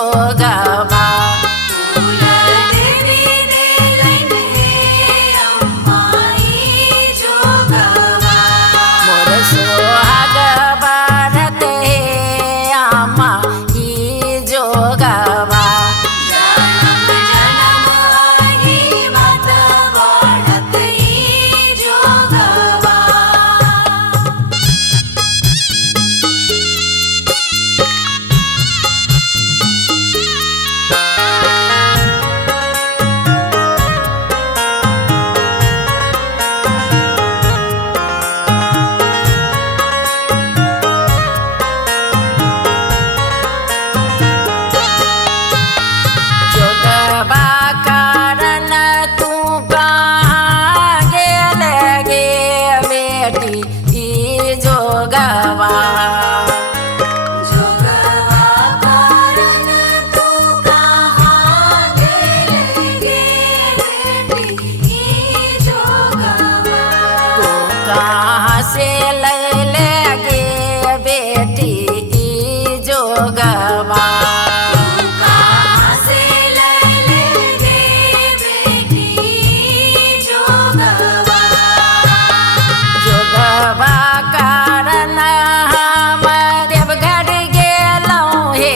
जोगवा मोर सोहाग बारत हे आमा ई जोगवा कहाँ से ले गे बेटी ई जोगवा जोगवा कारण हम देवघर गेलौं हे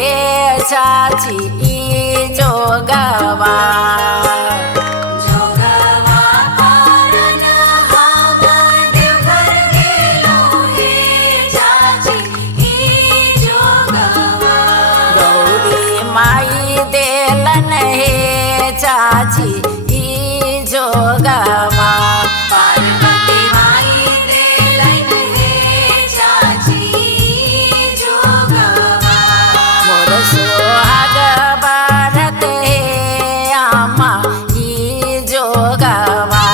चाची ई जोगवा माई देलन हे चाची ई जोगवा पार्वती माई देलन हे चाची ई जोगवा मोर सोहाग बारत हे आमा ई जोगवा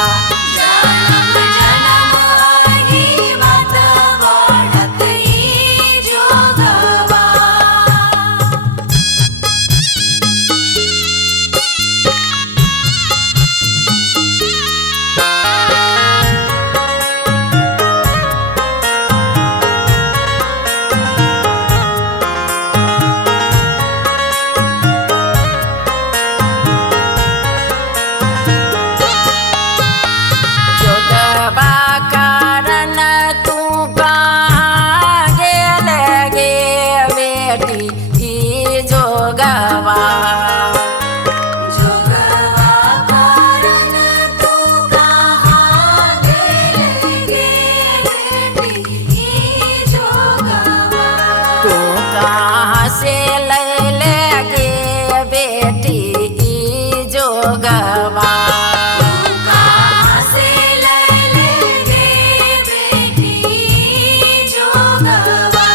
जनम जनम आही मत वाढत ई जोगवा जोगवा कारण तू कहाँ गेल गे बेटी ई जोगवा जोगवा कारण तू कहाँ गेल गे बेटी ई जोगवा तू कहाँ से ले गे बेटी ई जोगवा कहाँ से ले गे बेटी ई जोगवा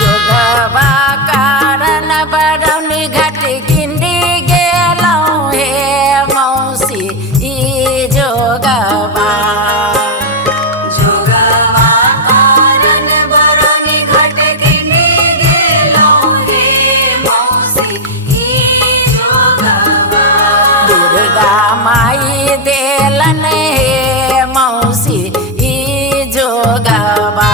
जोगवा कारण बरौनी घाट किंडी गेलौं हे मौसी ई जोगवा जोगवा कारण बरौनी घाट किंडी गेलौं हे मौसी ई जोगवा दुर्गा माई देलन हे मौसी ई जोगवा